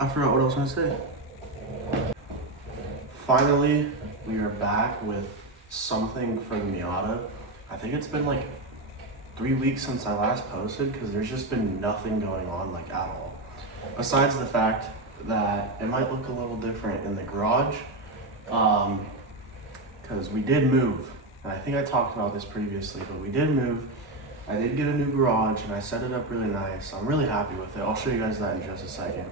I forgot what I was gonna say. Finally, we are back with something for the Miata. I think it's been like 3 weeks since I last posted because there's just been nothing going on like at all. Besides the fact that it might look a little different in the garage, because we did move. And I think I talked about this previously, but we did move. I did get a new garage and I set it up really nice. I'm really happy with it. I'll show you guys that in just a second.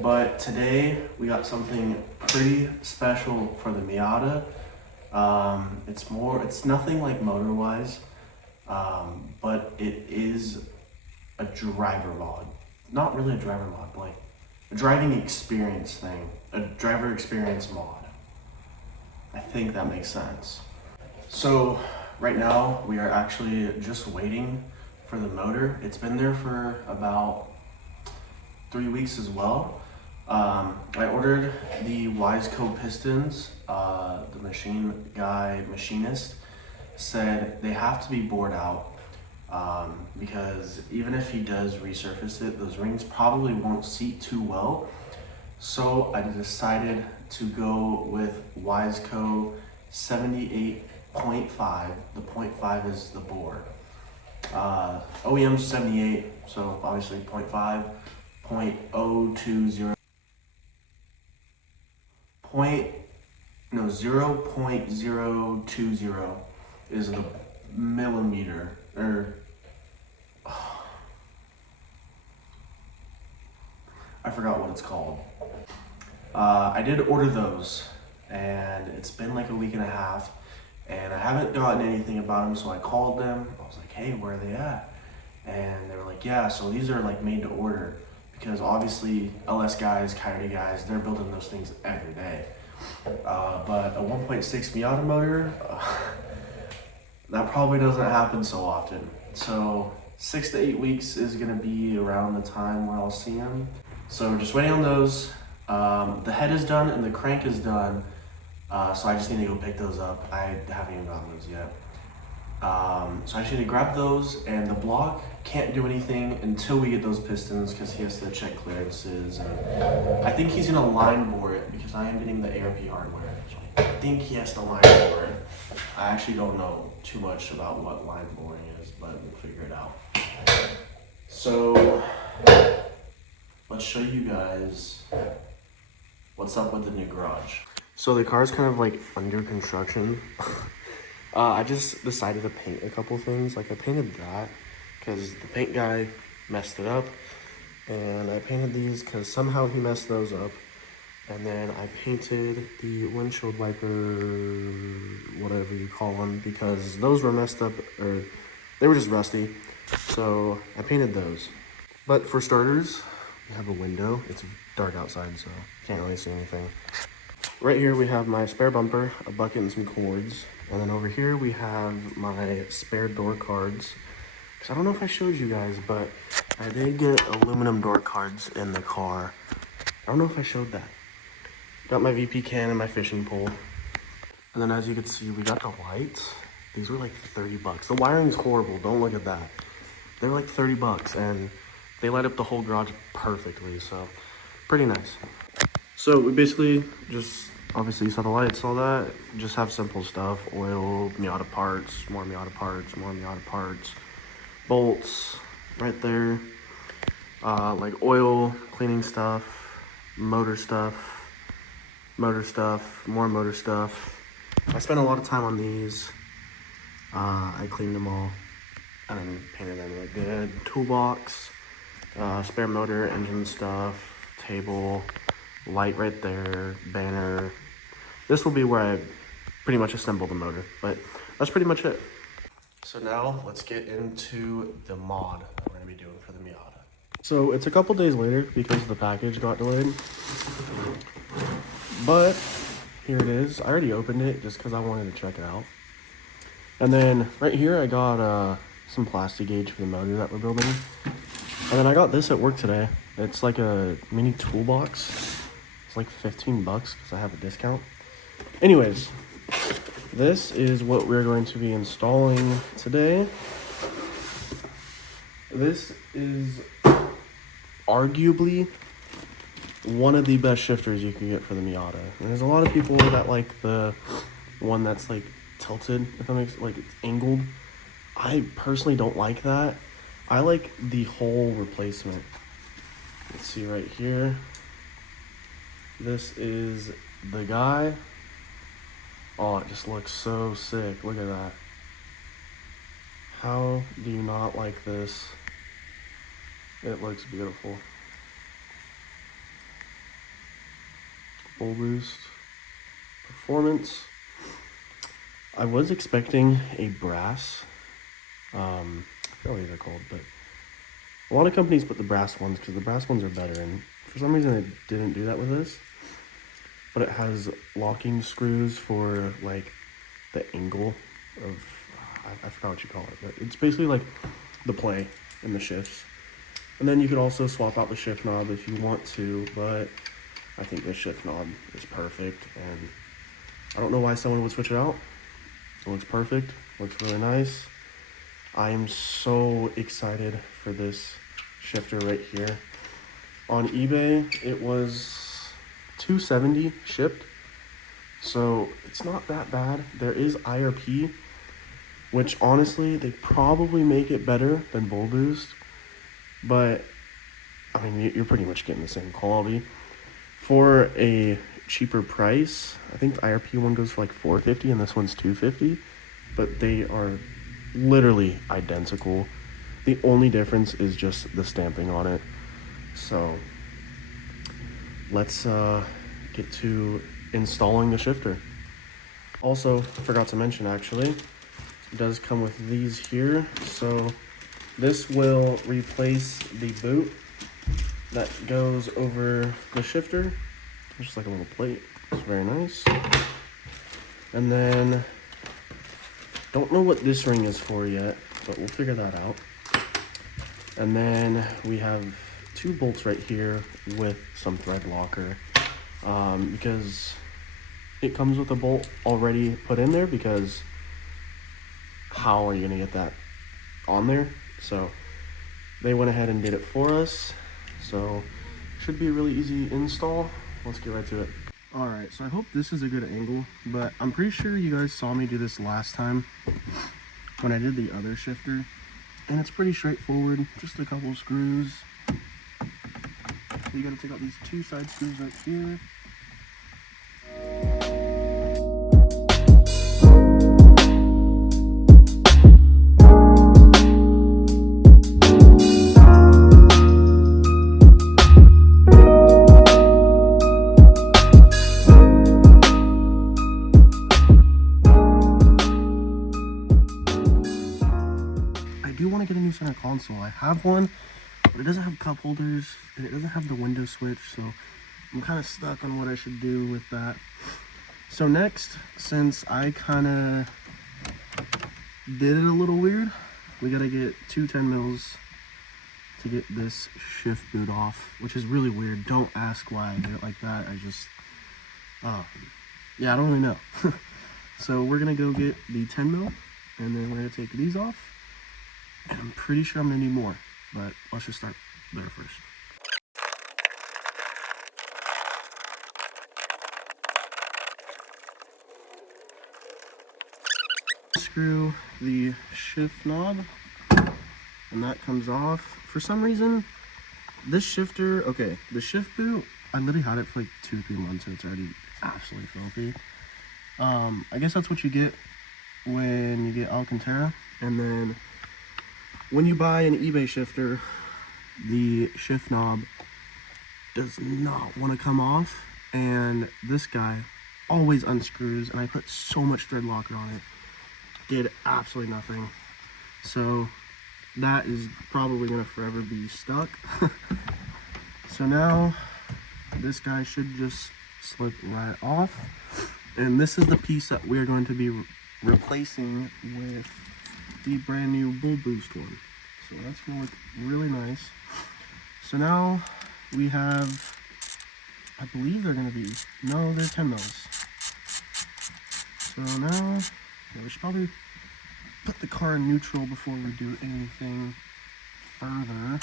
But today we got something pretty special for the Miata. It's nothing like motor-wise, but it is a driver mod. Not really a driver mod, but like a driving experience thing. A driver experience mod. I think that makes sense. So right now we are actually just waiting for the motor. It's been there for about 3 weeks as well. I ordered the Wiseco pistons. The machinist said they have to be bored out because even if he does resurface it, those rings probably won't seat too well. So I decided to go with Wiseco 78.5. The 0.5 is the bore. OEM's 78, so obviously 0.5, 0.020. 0.020 is the millimeter, or I forgot what it's called. I did order those, and it's been like a week and a half, and I haven't gotten anything about them, so I called them. I was like, hey, where are they at? And they were like, yeah, so these are like made to order, because obviously LS guys, Coyote guys, they're building those things every day. But a 1.6 Miata motor, that probably doesn't happen so often. So 6 to 8 weeks is gonna be around the time where I'll see them. So we're just waiting on those. The head is done and the crank is done. So I just need to go pick those up. I haven't even gotten those yet. So I just need to grab those, and the block can't do anything until we get those pistons because he has to check clearances. And I think he's gonna line bore it because I am getting the ARP hardware. So I think he has to line bore it. I actually don't know too much about what line boring is, but we'll figure it out. So let's show you guys what's up with the new garage. So the car's kind of like under construction. I just decided to paint a couple things. Like I painted that because the paint guy messed it up, and I painted these because somehow he messed those up. And then I painted the windshield wiper, whatever you call them, because those were messed up, or they were just rusty. So I painted those. But for starters, we have a window. It's dark outside, so can't really see anything. Right here we have my spare bumper, a bucket, and some cords. And then over here we have my spare door cards. Because I don't know if I showed you guys, but I did get aluminum door cards in the car. I don't know if I showed that. Got my VP can and my fishing pole. And then as you can see, we got the lights. These were like 30 bucks. The wiring's horrible, don't look at that. They're like 30 bucks and they light up the whole garage perfectly, so pretty nice. So we basically just, obviously you saw the lights, all that, just have simple stuff, oil, Miata parts, more Miata parts, more Miata parts, bolts right there, like oil, cleaning stuff, motor stuff, more motor stuff. I spent a lot of time on these. I cleaned them all and then painted them really good. Toolbox, spare motor, engine stuff, table, light right there, banner. This will be where I pretty much assemble the motor, but that's pretty much it. So now let's get into the mod that we're gonna be doing for the Miata. So it's a couple days later because the package got delayed, but here it is. I already opened it just because I wanted to check it out. And then right here I got some plastic gauge for the motor that we're building. And then I got this at work today. It's like a mini toolbox. It's like 15 bucks because I have a discount. Anyways, this is what we're going to be installing today. This is arguably one of the best shifters you can get for the Miata. And there's a lot of people that like the one that's like tilted, if that makes, like, it's angled. I personally don't like that. I like the whole replacement. Let's see right here. This is the guy. Oh, it just looks so sick. Look at that. How do you not like this? It looks beautiful. Bullboost performance. I was expecting a brass. I forgot what these are called, but a lot of companies put the brass ones because the brass ones are better, and for some reason it didn't do that with this. But it has locking screws for like the angle of, I forgot what you call it, but it's basically like the play and the shifts. And then you could also swap out the shift knob if you want to, but I think the shift knob is perfect, and I don't know why someone would switch it out. It looks perfect, looks really nice. I am so excited for this shifter right here. On eBay, it was $270 shipped, so it's not that bad. There is IRP, which honestly, they probably make it better than Bullboost, but I mean, you're pretty much getting the same quality. For a cheaper price, I think the IRP one goes for like $450 and this one's $250, but they are literally identical. The only difference is just the stamping on it. So let's get to installing the shifter. Also, forgot to mention actually, it does come with these here. So this will replace the boot that goes over the shifter. It's just like a little plate. It's very nice. And then, don't know what this ring is for yet, but we'll figure that out. And then we have 2 bolts right here with some thread locker, because it comes with a bolt already put in there, because how are you gonna get that on there? So they went ahead and did it for us. So should be a really easy install. Let's get right to it. All right, so I hope this is a good angle, but I'm pretty sure you guys saw me do this last time when I did the other shifter, and it's pretty straightforward, just a couple screws. So you gotta take out these 2 side screws right here. Want to get a new center console. I have one, but it doesn't have cup holders and it doesn't have the window switch, so I'm kind of stuck on what I should do with that. So next, since I kind of did it a little weird, we got to get 2 10 mils to get this shift boot off, which is really weird. Don't ask why I did it like that. I just yeah, I don't really know. So we're gonna go get the 10 mil, and then we're gonna take these off. And I'm pretty sure I'm gonna need more, but let's just start there first. Screw the shift knob, and that comes off. For some reason, this shifter, okay, the shift boot, I literally had it for like 2-3 months and it's already absolutely filthy. I guess that's what you get when you get Alcantara. And then when you buy an eBay shifter, the shift knob does not want to come off, and this guy always unscrews, and I put so much thread locker on it, did absolutely nothing. So that is probably going to forever be stuck. So now this guy should just slip right off, and this is the piece that we're going to be replacing with the brand new Bullboost one. So that's gonna look really nice. So now we have, I believe they're gonna be, no, they're 10 mils. So now, yeah, we should probably put the car in neutral before we do anything further.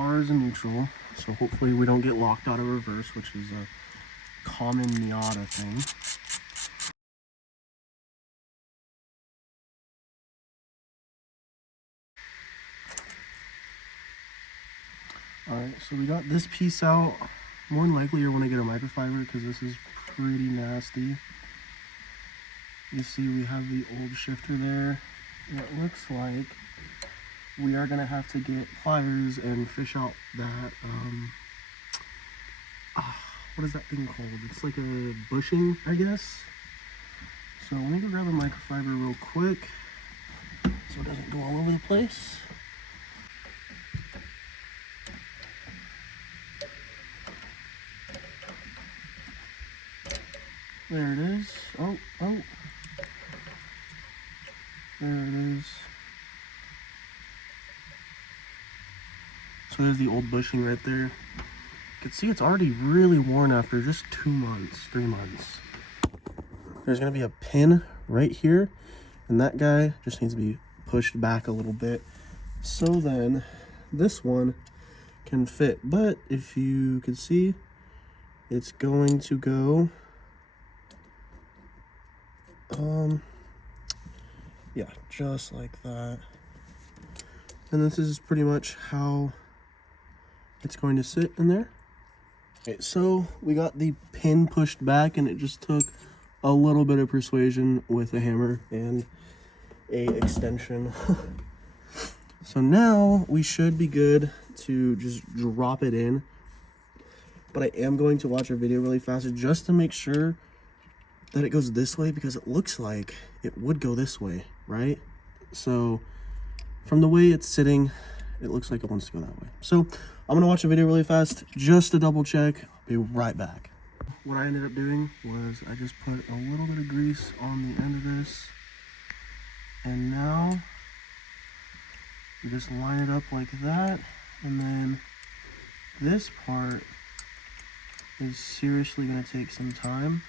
car is in neutral, so hopefully we don't get locked out of reverse, which is a common Miata thing. Alright, so we got this piece out. More than likely you're going to get a microfiber because this is pretty nasty. You see we have the old shifter there. And it looks like we are going to have to get pliers and fish out that, what is that thing called? It's like a bushing, I guess. So let me go grab a microfiber real quick so it doesn't go all over the place. There it is. Oh. There it is. So there's the old bushing right there. You can see it's already really worn after just 2 months, 3 months. There's gonna be a pin right here, and that guy just needs to be pushed back a little bit. So then this one can fit. But if you can see, it's going to go, yeah, just like that. And this is pretty much how it's going to sit in there. Okay, so we got the pin pushed back, and it just took a little bit of persuasion with a hammer and a extension. So now we should be good to just drop it in. But I am going to watch a video really fast just to make sure that it goes this way, because it looks like it would go this way, right? So from the way it's sitting, it looks like it wants to go that way. So I'm gonna watch a video really fast just to double check. I'll be right back. What I ended up doing was I just put a little bit of grease on the end of this, and now you just line it up like that, and then this part is seriously gonna take some time.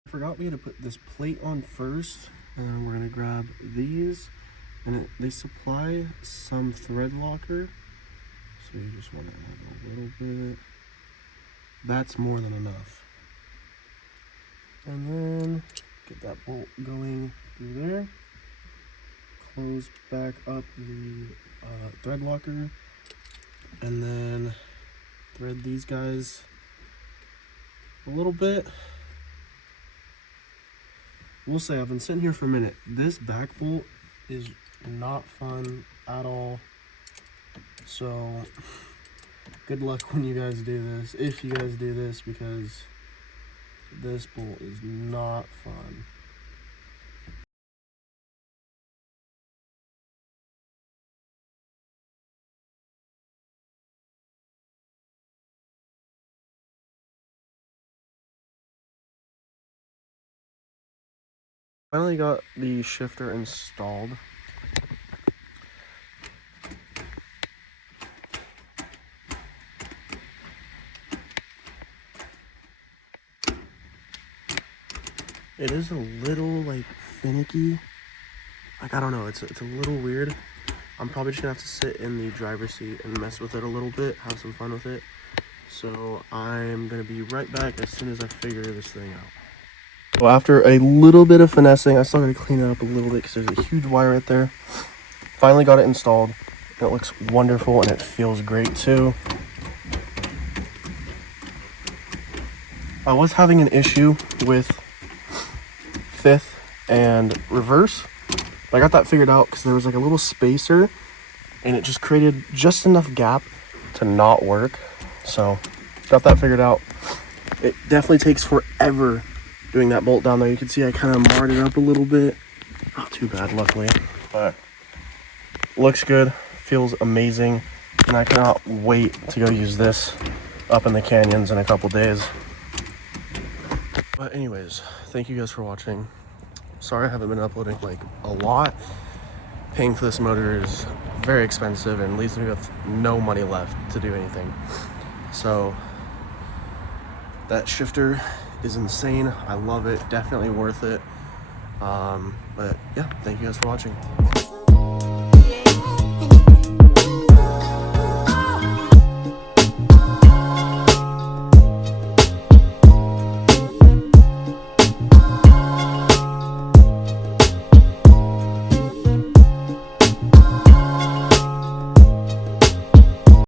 I forgot we had to put this plate on first, and then we're gonna grab these, and they supply some thread locker, so you just want to add a little bit. That's more than enough. And then get that bolt going through there, close back up the thread locker, and then thread these guys a little bit. We'll say I've been sitting here for a minute. This back bolt is not fun at all. So good luck when you guys do this, if you guys do this, because this bolt is not fun. Finally got the shifter installed. It is a little like finicky. Like, I don't know, it's a little weird. I'm probably just gonna have to sit in the driver's seat and mess with it a little bit, have some fun with it. So I'm gonna be right back as soon as I figure this thing out. So after a little bit of finessing, I still gotta clean it up a little bit because there's a huge wire right there. Finally got it installed. It looks wonderful and it feels great too. I was having an issue with fifth and reverse, but I got that figured out because there was like a little spacer and it just created just enough gap to not work. So got that figured out. It definitely takes forever doing that bolt down there. You can see I kind of marred it up a little bit. Not too bad, luckily, but looks good, feels amazing, and I cannot wait to go use this up in the canyons in a couple days. But anyways, thank you guys for watching. sorry I haven't been uploading like a lot. Paying for this motor is very expensive and leaves me with no money left to do anything. So that shifter is insane. I love it. Definitely worth it. But yeah, thank you guys for watching.